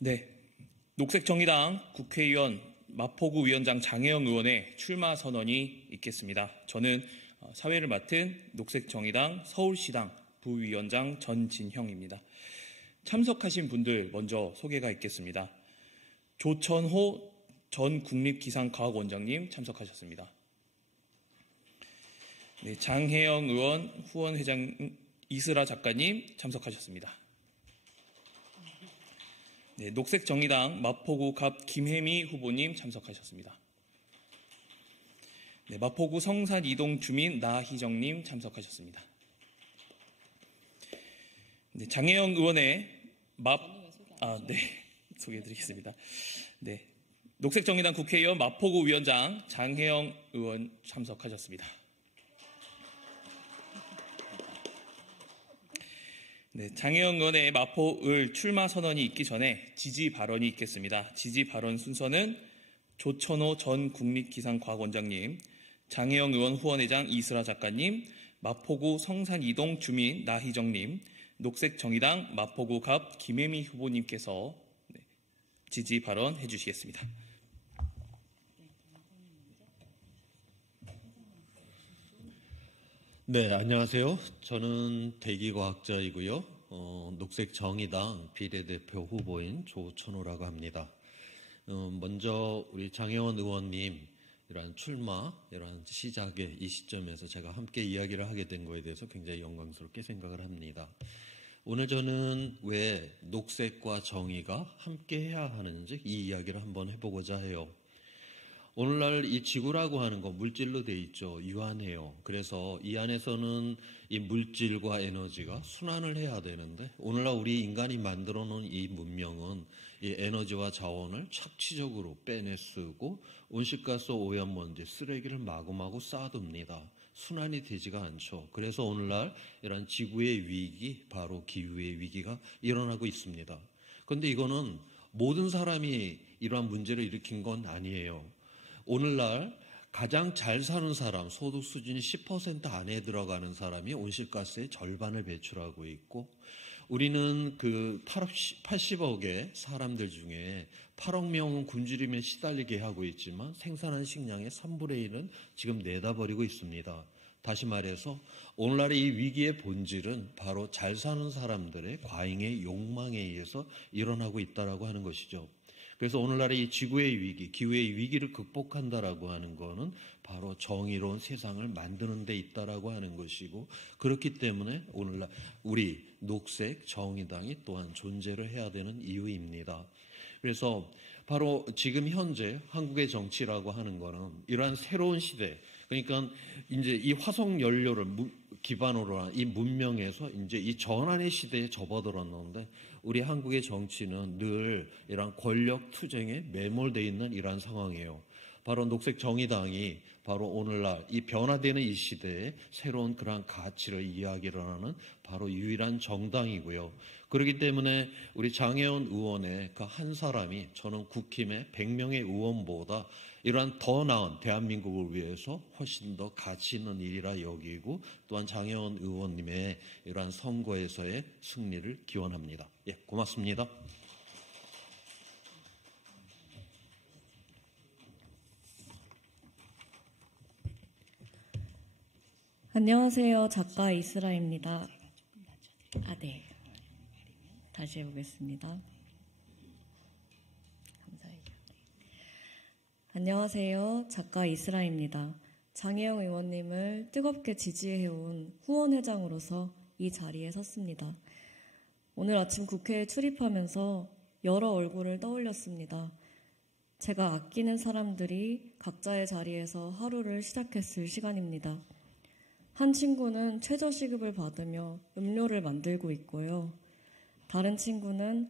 네, 녹색정의당 국회의원 마포구 위원장 장혜영 의원의 출마 선언이 있겠습니다. 저는 사회를 맡은 녹색정의당 서울시당 부위원장 전진형입니다. 참석하신 분들 먼저 소개가 있겠습니다. 조천호 전 국립기상과학원장님 참석하셨습니다. 네, 장혜영 의원 후원회장 이슬아 작가님 참석하셨습니다. 네, 녹색정의당 마포구 갑 김혜미 후보님 참석하셨습니다. 네, 마포구 성산 이동 주민 나희정님 참석하셨습니다. 네, 장혜영 의원의 소개해드리겠습니다. 네, 녹색정의당 국회의원 마포구 위원장 장혜영 의원 참석하셨습니다. 네, 장혜영 의원의 마포을 출마 선언이 있기 전에 지지 발언이 있겠습니다. 지지 발언 순서는 조천호 전 국립기상과학원장님, 장혜영 의원 후원회장 이슬아 작가님, 마포구 성산 이동 주민 나희정님, 녹색정의당 마포구 갑 김혜미 후보님께서 지지 발언해 주시겠습니다. 네, 안녕하세요. 저는 대기과학자이고요. 녹색정의당 비례대표 후보인 조천호라고 합니다. 먼저 우리 장혜원 의원님 이러한 출마, 이러한 시작의 이 시점에서 제가 함께 이야기를 하게 된 거에 대해서 굉장히 영광스럽게 생각을 합니다. 오늘 저는 왜 녹색과 정의가 함께 해야 하는지 이 이야기를 한번 해보고자 해요. 오늘날 이 지구라고 하는 거 물질로 돼 있죠. 유한해요. 그래서 이 안에서는 이 물질과 에너지가 순환을 해야 되는데 오늘날 우리 인간이 만들어 놓은 이 문명은 이 에너지와 자원을 착취적으로 빼내 쓰고 온실가스 오염먼지 쓰레기를 마구마구 쌓아둡니다. 순환이 되지가 않죠. 그래서 오늘날 이런 지구의 위기, 바로 기후의 위기가 일어나고 있습니다. 그런데 이거는 모든 사람이 이러한 문제를 일으킨 건 아니에요. 오늘날 가장 잘 사는 사람, 소득 수준이 10% 안에 들어가는 사람이 온실가스의 절반을 배출하고 있고 우리는 그 80억의 사람들 중에 8억 명은 굶주림에 시달리게 하고 있지만 생산한 식량의 3분의 1은 지금 내다버리고 있습니다. 다시 말해서 오늘날의 이 위기의 본질은 바로 잘 사는 사람들의 과잉의 욕망에 의해서 일어나고 있다라고 하는 것이죠. 그래서 오늘날의 이 지구의 위기, 기후의 위기를 극복한다라고 하는 것은 바로 정의로운 세상을 만드는 데 있다라고 하는 것이고 그렇기 때문에 오늘날 우리 녹색 정의당이 또한 존재를 해야 되는 이유입니다. 그래서 바로 지금 현재 한국의 정치라고 하는 것은 이러한 새로운 시대, 그러니까 이제 이 화석 연료를 기반으로 한 이 문명에서 이제 이 전환의 시대에 접어들었는데 우리 한국의 정치는 늘 이러한 권력 투쟁에 매몰되어 있는 이러한 상황이에요. 바로 녹색 정의당이 바로 오늘날 이 변화되는 이 시대에 새로운 그러한 가치를 이야기를 하는 바로 유일한 정당이고요. 그렇기 때문에 우리 장혜원 의원의 그 한 사람이 저는 국힘의 100명의 의원보다 이러한 더 나은 대한민국을 위해서 훨씬 더 가치 있는 일이라 여기고 또한 장혜원 의원님의 이러한 선거에서의 승리를 기원합니다. 예, 고맙습니다. 안녕하세요. 작가 이슬아입니다. 네. 다시 해보겠습니다. 감사해요. 안녕하세요. 작가 이슬아입니다. 장혜영 의원님을 뜨겁게 지지해온 후원회장으로서 이 자리에 섰습니다. 오늘 아침 국회에 출입하면서 여러 얼굴을 떠올렸습니다. 제가 아끼는 사람들이 각자의 자리에서 하루를 시작했을 시간입니다. 한 친구는 최저시급을 받으며 음료를 만들고 있고요. 다른 친구는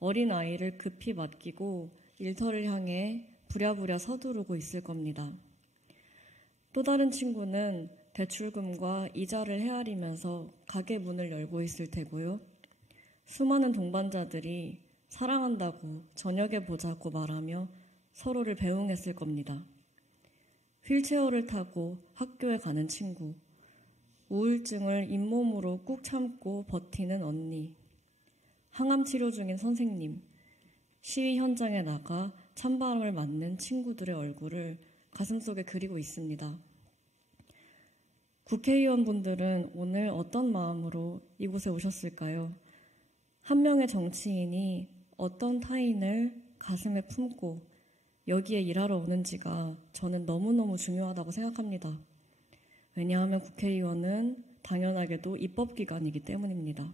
어린 아이를 급히 맡기고 일터를 향해 부랴부랴 서두르고 있을 겁니다. 또 다른 친구는 대출금과 이자를 헤아리면서 가게 문을 열고 있을 테고요. 수많은 동반자들이 사랑한다고 저녁에 보자고 말하며 서로를 배웅했을 겁니다. 휠체어를 타고 학교에 가는 친구, 우울증을 잇몸으로 꾹 참고 버티는 언니, 항암 치료 중인 선생님, 시위 현장에 나가 찬바람을 맞는 친구들의 얼굴을 가슴속에 그리고 있습니다. 국회의원분들은 오늘 어떤 마음으로 이곳에 오셨을까요? 한 명의 정치인이 어떤 타인을 가슴에 품고 여기에 일하러 오는지가 저는 너무너무 중요하다고 생각합니다. 왜냐하면 국회의원은 당연하게도 입법기관이기 때문입니다.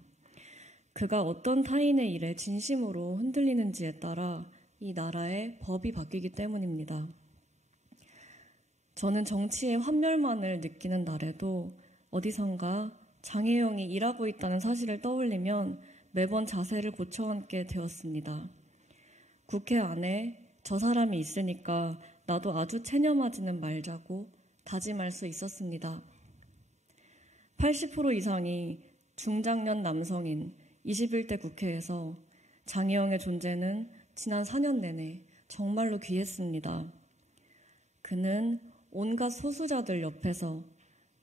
그가 어떤 타인의 일에 진심으로 흔들리는지에 따라 이 나라의 법이 바뀌기 때문입니다. 저는 정치의 환멸만을 느끼는 날에도 어디선가 장혜영이 일하고 있다는 사실을 떠올리면 매번 자세를 고쳐앉게 되었습니다. 국회 안에 저 사람이 있으니까 나도 아주 체념하지는 말자고 다짐할 수 있었습니다. 80% 이상이 중장년 남성인 21대 국회에서 장혜영의 존재는 지난 4년 내내 정말로 귀했습니다. 그는 온갖 소수자들 옆에서,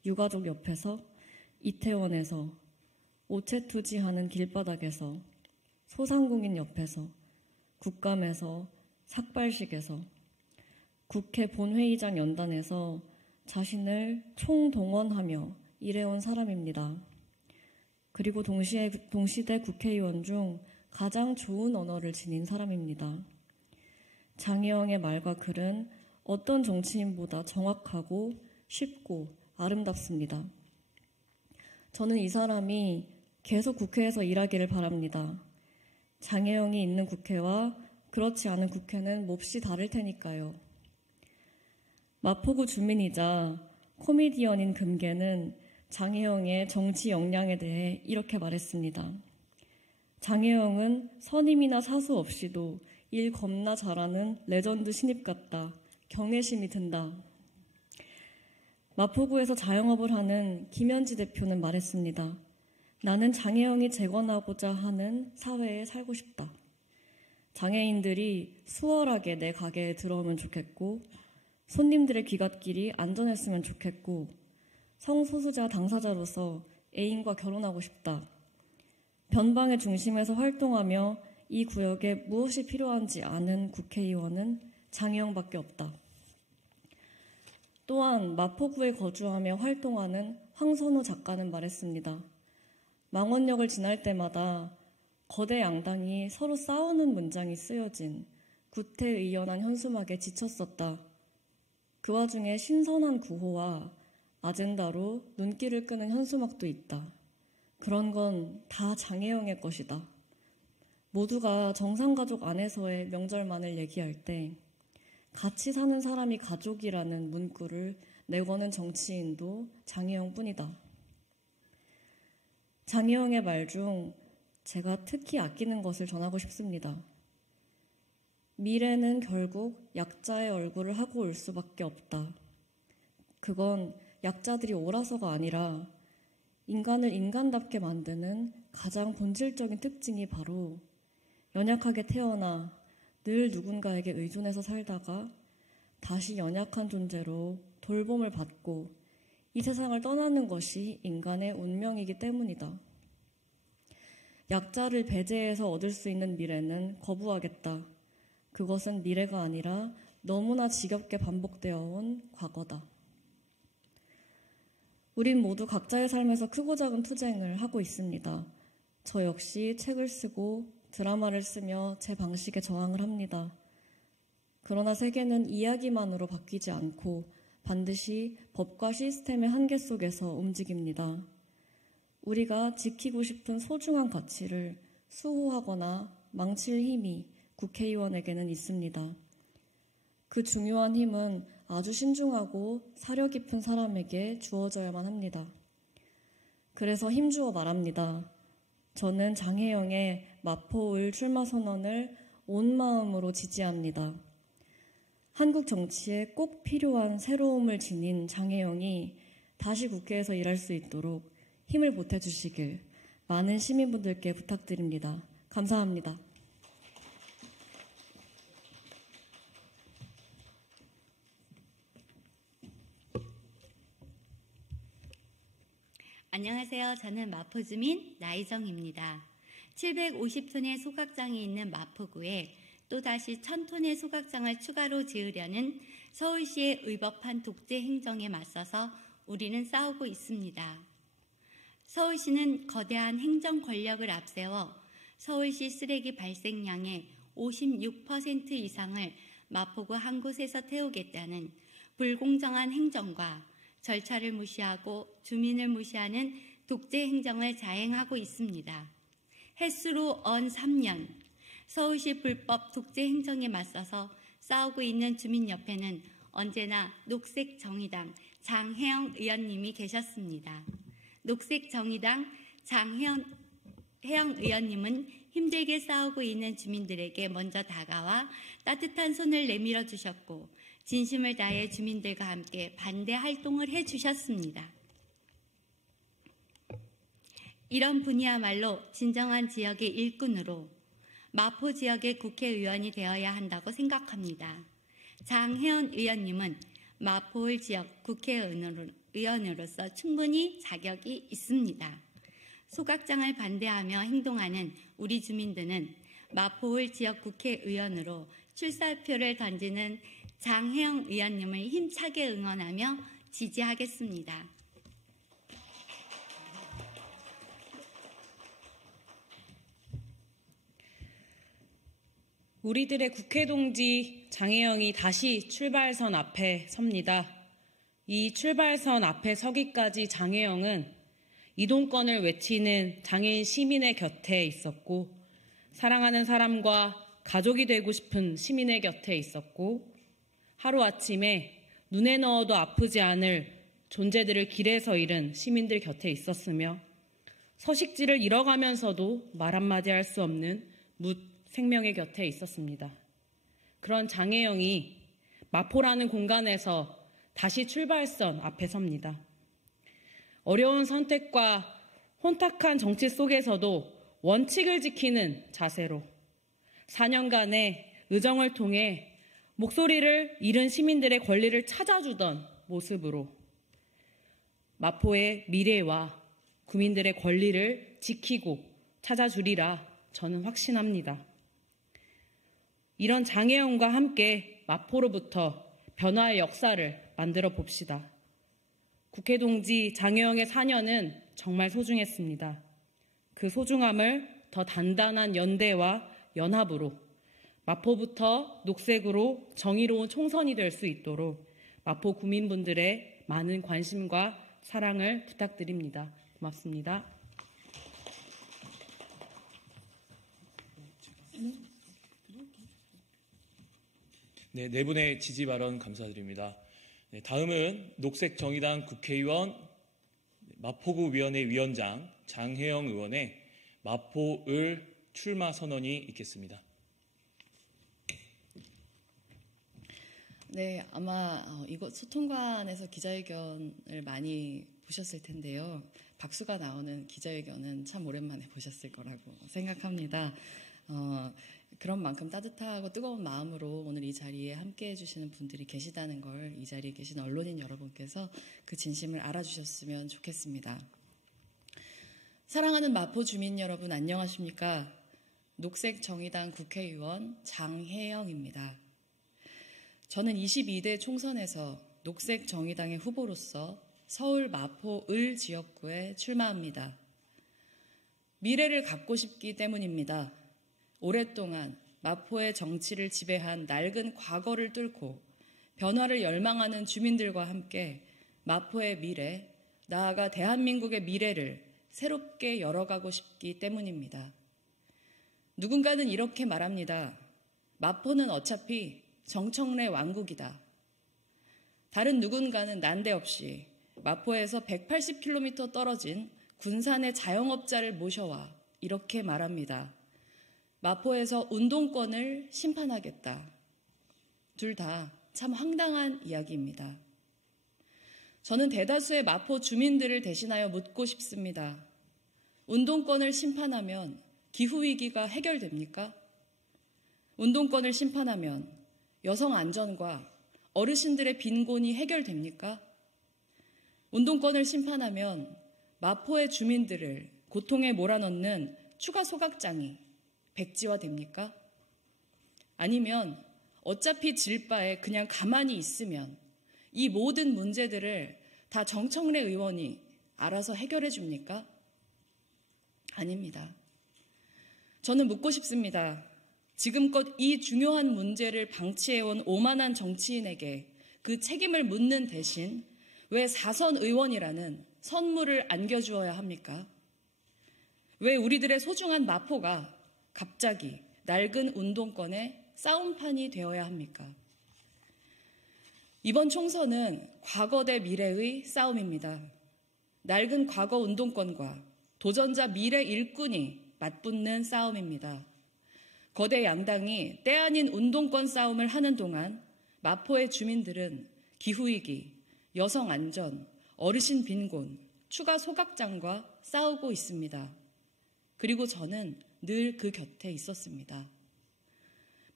유가족 옆에서, 이태원에서, 오체투지하는 길바닥에서, 소상공인 옆에서, 국감에서, 삭발식에서, 국회 본회의장 연단에서 자신을 총동원하며 일해온 사람입니다. 그리고 동시대 국회의원 중 가장 좋은 언어를 지닌 사람입니다. 장혜영의 말과 글은 어떤 정치인보다 정확하고 쉽고 아름답습니다. 저는 이 사람이 계속 국회에서 일하기를 바랍니다. 장혜영이 있는 국회와 그렇지 않은 국회는 몹시 다를 테니까요. 마포구 주민이자 코미디언인 금계는 장혜영의 정치 역량에 대해 이렇게 말했습니다. 장혜영은 선임이나 사수 없이도 일 겁나 잘하는 레전드 신입 같다. 경외심이 든다. 마포구에서 자영업을 하는 김현지 대표는 말했습니다. 나는 장혜영이 재건하고자 하는 사회에 살고 싶다. 장애인들이 수월하게 내 가게에 들어오면 좋겠고 손님들의 귀갓길이 안전했으면 좋겠고 성소수자 당사자로서 애인과 결혼하고 싶다. 변방의 중심에서 활동하며 이 구역에 무엇이 필요한지 아는 국회의원은 장혜영밖에 없다. 또한 마포구에 거주하며 활동하는 황선우 작가는 말했습니다. 망원역을 지날 때마다 거대 양당이 서로 싸우는 문장이 쓰여진 구태의연한 현수막에 지쳤었다. 그 와중에 신선한 구호와 아젠다로 눈길을 끄는 현수막도 있다. 그런 건 다 장혜영의 것이다. 모두가 정상가족 안에서의 명절만을 얘기할 때 같이 사는 사람이 가족이라는 문구를 내거는 정치인도 장혜영뿐이다. 장혜영의 말 중 제가 특히 아끼는 것을 전하고 싶습니다. 미래는 결국 약자의 얼굴을 하고 올 수밖에 없다. 그건 약자들이 옳아서가 아니라 인간을 인간답게 만드는 가장 본질적인 특징이 바로 연약하게 태어나 늘 누군가에게 의존해서 살다가 다시 연약한 존재로 돌봄을 받고 이 세상을 떠나는 것이 인간의 운명이기 때문이다. 약자를 배제해서 얻을 수 있는 미래는 거부하겠다. 그것은 미래가 아니라 너무나 지겹게 반복되어 온 과거다. 우린 모두 각자의 삶에서 크고 작은 투쟁을 하고 있습니다. 저 역시 책을 쓰고 드라마를 쓰며 제 방식에 저항을 합니다. 그러나 세계는 이야기만으로 바뀌지 않고 반드시 법과 시스템의 한계 속에서 움직입니다. 우리가 지키고 싶은 소중한 가치를 수호하거나 망칠 힘이 국회의원에게는 있습니다. 그 중요한 힘은 아주 신중하고 사려 깊은 사람에게 주어져야만 합니다. 그래서 힘주어 말합니다. 저는 장혜영의 마포을 출마 선언을 온 마음으로 지지합니다. 한국 정치에 꼭 필요한 새로움을 지닌 장혜영이 다시 국회에서 일할 수 있도록 힘을 보태주시길 많은 시민분들께 부탁드립니다. 감사합니다. 안녕하세요. 저는 마포주민 나희정입니다. 750톤의 소각장이 있는 마포구에 또다시 1000톤의 소각장을 추가로 지으려는 서울시의 의법한 독재 행정에 맞서서 우리는 싸우고 있습니다. 서울시는 거대한 행정 권력을 앞세워 서울시 쓰레기 발생량의 56% 이상을 마포구 한 곳에서 태우겠다는 불공정한 행정과 절차를 무시하고 주민을 무시하는 독재 행정을 자행하고 있습니다. 햇수로 언 3년 서울시 불법 독재 행정에 맞서서 싸우고 있는 주민 옆에는 언제나 녹색정의당 장혜영 의원님이 계셨습니다. 녹색정의당 장혜영 의원님은 힘들게 싸우고 있는 주민들에게 먼저 다가와 따뜻한 손을 내밀어 주셨고 진심을 다해 주민들과 함께 반대 활동을 해주셨습니다. 이런 분이야말로 진정한 지역의 일꾼으로 마포 지역의 국회의원이 되어야 한다고 생각합니다. 장혜원 의원님은 마포울 지역 국회의원으로서 충분히 자격이 있습니다. 소각장을 반대하며 행동하는 우리 주민들은 마포울 지역 국회의원으로 출사표를 던지는 장혜영 의원님을 힘차게 응원하며 지지하겠습니다. 우리들의 국회동지 장혜영이 다시 출발선 앞에 섭니다. 이 출발선 앞에 서기까지 장혜영은 이동권을 외치는 장애인 시민의 곁에 있었고 사랑하는 사람과 가족이 되고 싶은 시민의 곁에 있었고 하루아침에 눈에 넣어도 아프지 않을 존재들을 길에서 잃은 시민들 곁에 있었으며 서식지를 잃어가면서도 말 한마디 할 수 없는 묻 생명의 곁에 있었습니다. 그런 장혜영이 마포라는 공간에서 다시 출발선 앞에 섭니다. 어려운 선택과 혼탁한 정치 속에서도 원칙을 지키는 자세로 4년간의 의정을 통해 목소리를 잃은 시민들의 권리를 찾아주던 모습으로 마포의 미래와 구민들의 권리를 지키고 찾아주리라 저는 확신합니다. 이런 장혜영과 함께 마포로부터 변화의 역사를 만들어 봅시다. 국회동지 장혜영의 4년은 정말 소중했습니다. 그 소중함을 더 단단한 연대와 연합으로 마포부터 녹색으로 정의로운 총선이 될 수 있도록 마포 구민분들의 많은 관심과 사랑을 부탁드립니다. 고맙습니다. 네, 네 분의 지지 발언 감사드립니다. 네, 다음은 녹색정의당 국회의원 마포구 위원회 위원장 장혜영 의원의 마포을 출마 선언이 있겠습니다. 네, 아마 이곳 소통관에서 기자회견을 많이 보셨을 텐데요. 박수가 나오는 기자회견은 참 오랜만에 보셨을 거라고 생각합니다. 그런 만큼 따뜻하고 뜨거운 마음으로 오늘 이 자리에 함께해 주시는 분들이 계시다는 걸 이 자리에 계신 언론인 여러분께서 그 진심을 알아주셨으면 좋겠습니다. 사랑하는 마포 주민 여러분 안녕하십니까? 녹색정의당 국회의원 장혜영입니다. 저는 22대 총선에서 녹색정의당의 후보로서 서울 마포을 지역구에 출마합니다. 미래를 갖고 싶기 때문입니다. 오랫동안 마포의 정치를 지배한 낡은 과거를 뚫고 변화를 열망하는 주민들과 함께 마포의 미래, 나아가 대한민국의 미래를 새롭게 열어가고 싶기 때문입니다. 누군가는 이렇게 말합니다. 마포는 어차피 정청래 왕국이다. 다른 누군가는 난데없이 마포에서 180km 떨어진 군산의 자영업자를 모셔와 이렇게 말합니다. 마포에서 운동권을 심판하겠다. 둘 다 참 황당한 이야기입니다. 저는 대다수의 마포 주민들을 대신하여 묻고 싶습니다. 운동권을 심판하면 기후위기가 해결됩니까? 운동권을 심판하면 여성 안전과 어르신들의 빈곤이 해결됩니까? 운동권을 심판하면 마포의 주민들을 고통에 몰아넣는 추가 소각장이 백지화됩니까? 아니면 어차피 질 바에 그냥 가만히 있으면 이 모든 문제들을 다 정청래 의원이 알아서 해결해 줍니까? 아닙니다. 저는 묻고 싶습니다. 지금껏 이 중요한 문제를 방치해온 오만한 정치인에게 그 책임을 묻는 대신 왜 4선 의원이라는 선물을 안겨주어야 합니까? 왜 우리들의 소중한 마포가 갑자기 낡은 운동권의 싸움판이 되어야 합니까? 이번 총선은 과거 대 미래의 싸움입니다. 낡은 과거 운동권과 도전자 미래 일꾼이 맞붙는 싸움입니다. 거대 양당이 때 아닌 운동권 싸움을 하는 동안 마포의 주민들은 기후위기, 여성 안전, 어르신 빈곤, 추가 소각장과 싸우고 있습니다. 그리고 저는 늘 그 곁에 있었습니다.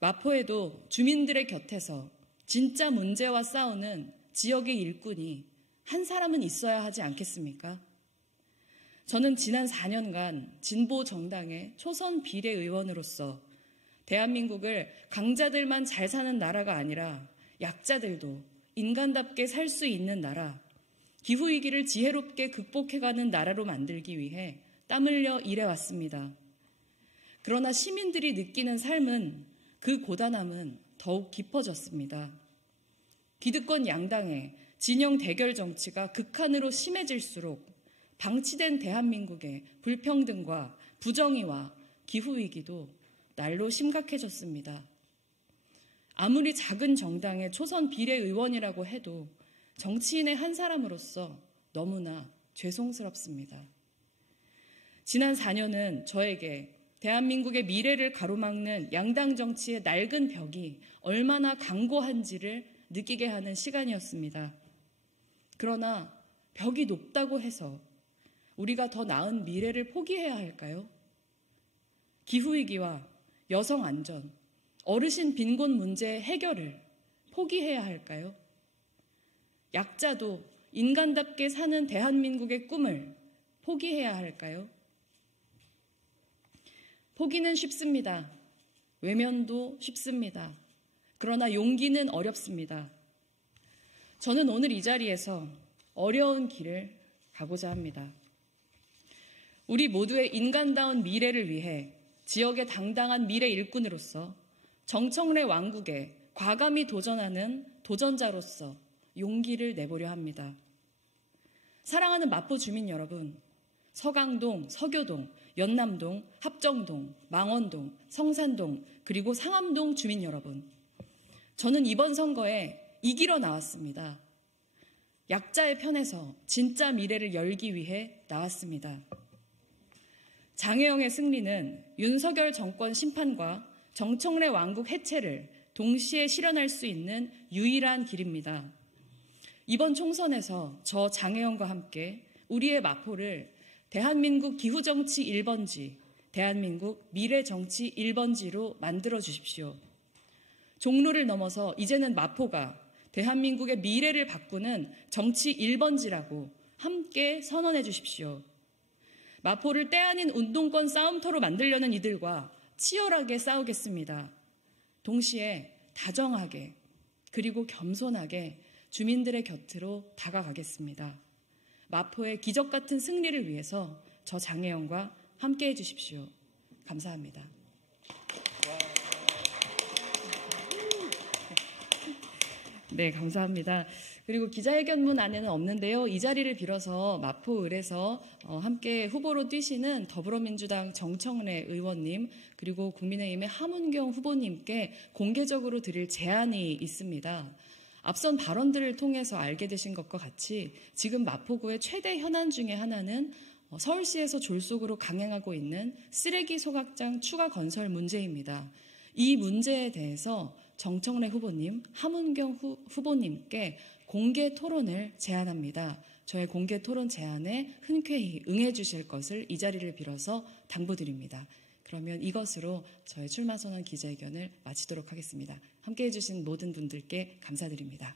마포에도 주민들의 곁에서 진짜 문제와 싸우는 지역의 일꾼이 한 사람은 있어야 하지 않겠습니까? 저는 지난 4년간 진보 정당의 초선 비례의원으로서 대한민국을 강자들만 잘 사는 나라가 아니라 약자들도 인간답게 살 수 있는 나라, 기후위기를 지혜롭게 극복해가는 나라로 만들기 위해 땀 흘려 일해왔습니다. 그러나 시민들이 느끼는 삶은 그 고단함은 더욱 깊어졌습니다. 기득권 양당의 진영 대결 정치가 극한으로 심해질수록 방치된 대한민국의 불평등과 부정의와 기후위기도 날로 심각해졌습니다. 아무리 작은 정당의 초선 비례의원이라고 해도 정치인의 한 사람으로서 너무나 죄송스럽습니다. 지난 4년은 저에게 대한민국의 미래를 가로막는 양당 정치의 낡은 벽이 얼마나 강고한지를 느끼게 하는 시간이었습니다. 그러나 벽이 높다고 해서 우리가 더 나은 미래를 포기해야 할까요? 기후위기와 여성 안전, 어르신 빈곤 문제의 해결을 포기해야 할까요? 약자도 인간답게 사는 대한민국의 꿈을 포기해야 할까요? 포기는 쉽습니다. 외면도 쉽습니다. 그러나 용기는 어렵습니다. 저는 오늘 이 자리에서 어려운 길을 가고자 합니다. 우리 모두의 인간다운 미래를 위해 지역의 당당한 미래 일꾼으로서 정청래 왕국에 과감히 도전하는 도전자로서 용기를 내보려 합니다. 사랑하는 마포 주민 여러분, 서강동, 서교동, 연남동, 합정동, 망원동, 성산동, 그리고 상암동 주민 여러분, 저는 이번 선거에 이기러 나왔습니다. 약자의 편에서 진짜 미래를 열기 위해 나왔습니다. 장혜영의 승리는 윤석열 정권 심판과 정청래 왕국 해체를 동시에 실현할 수 있는 유일한 길입니다. 이번 총선에서 저 장혜영과 함께 우리의 마포를 대한민국 기후정치 1번지, 대한민국 미래정치 1번지로 만들어 주십시오. 종로를 넘어서 이제는 마포가 대한민국의 미래를 바꾸는 정치 1번지라고 함께 선언해 주십시오. 마포를 때 아닌 운동권 싸움터로 만들려는 이들과 치열하게 싸우겠습니다. 동시에 다정하게 그리고 겸손하게 주민들의 곁으로 다가가겠습니다. 마포의 기적 같은 승리를 위해서 저 장혜영과 함께해 주십시오. 감사합니다. 네, 감사합니다. 그리고 기자회견문 안에는 없는데요. 이 자리를 빌어서 마포을에서 함께 후보로 뛰시는 더불어민주당 정청래 의원님 그리고 국민의힘의 하문경 후보님께 공개적으로 드릴 제안이 있습니다. 앞선 발언들을 통해서 알게 되신 것과 같이 지금 마포구의 최대 현안 중에 하나는 서울시에서 졸속으로 강행하고 있는 쓰레기 소각장 추가 건설 문제입니다. 이 문제에 대해서 정청래 후보님, 하문경 후보님께 공개 토론을 제안합니다. 저의 공개 토론 제안에 흔쾌히 응해 주실 것을 이 자리를 빌어서 당부드립니다. 그러면 이것으로 저의 출마 선언 기자회견을 마치도록 하겠습니다. 함께해 주신 모든 분들께 감사드립니다.